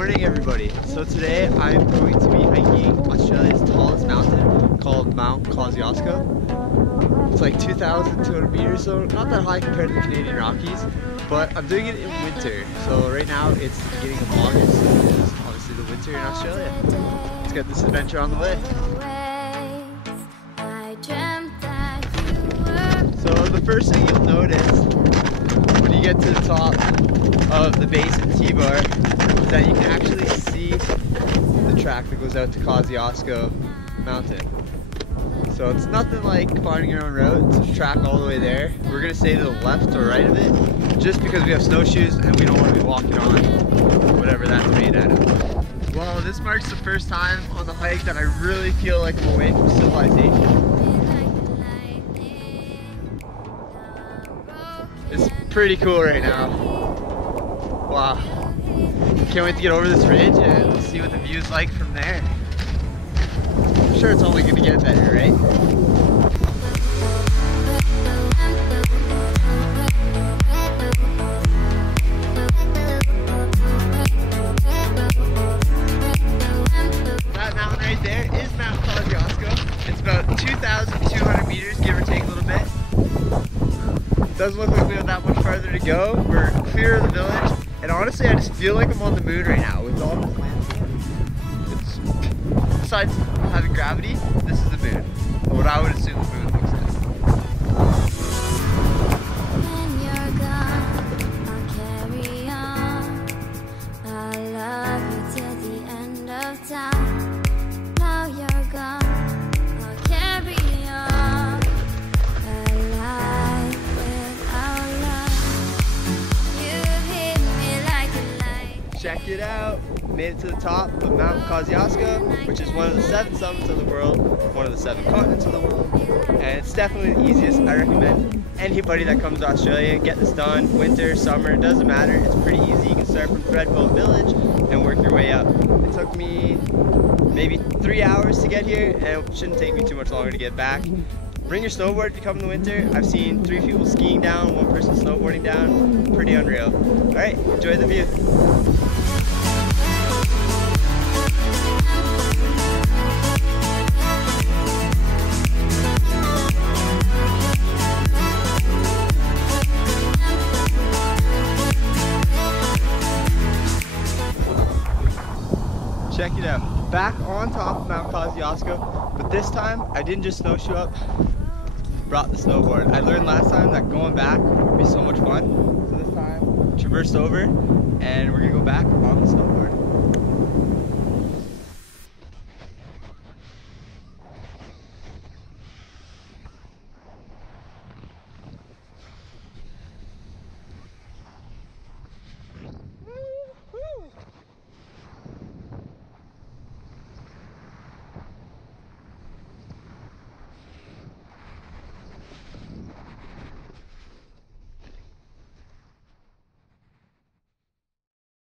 morning, everybody. So today I'm going to be hiking Australia's tallest mountain called Mount Kosciuszko. It's like 2,200 meters, so not that high compared to the Canadian Rockies, but I'm doing it in winter. So right now it's the beginning of August, so it's obviously the winter in Australia. Let's get this adventure on the way. So the first thing you'll notice when you get to the top of the base of the T-bar is that you can actually see the track that goes out to Kosciuszko mountain. So it's nothing like finding your own route. It's a track all the way there. We're gonna stay to the left or right of it just because we have snowshoes and we don't want to be walking on whatever that's made out of. Well, this marks the first time on the hike that I really feel like I'm away from civilization. It's pretty cool right now. Wow. Can't wait to get over this ridge and see what the view's like from there. I'm sure it's only gonna get better, right? That mountain right there is Mount Kosciuszko. It's about 2,200 meters, give or take a little bit. Doesn't look like we have that much farther to go. We're clear of the village, and honestly I just feel like I'm on the moon right now with all this landscape. Besides having gravity, this is the moon. What I would assume the moon looks like. When you're gone, I'll carry on. I'll love you till the end of time. Now you're gone, I'll carry on. Check it out! Made it to the top of Mount Kosciuszko, which is one of the 7 summits of the world, one of the 7 continents of the world, and it's definitely the easiest. I recommend anybody that comes to Australia get this done. Winter, summer, it doesn't matter. It's pretty easy. You can start from Thredbo Village and work your way up. It took me maybe 3 hours to get here, and it shouldn't take me too much longer to get back. Bring your snowboard if you come in the winter. I've seen 3 people skiing down, 1 person snowboarding down. Pretty unreal. Alright, enjoy the view. Check it out. Back on top of Mount Kosciuszko, but this time I didn't just snowshoe up, brought the snowboard. I learned last time that going back would be so much fun. So this time, traversed over, and we're gonna go back on the snowboard.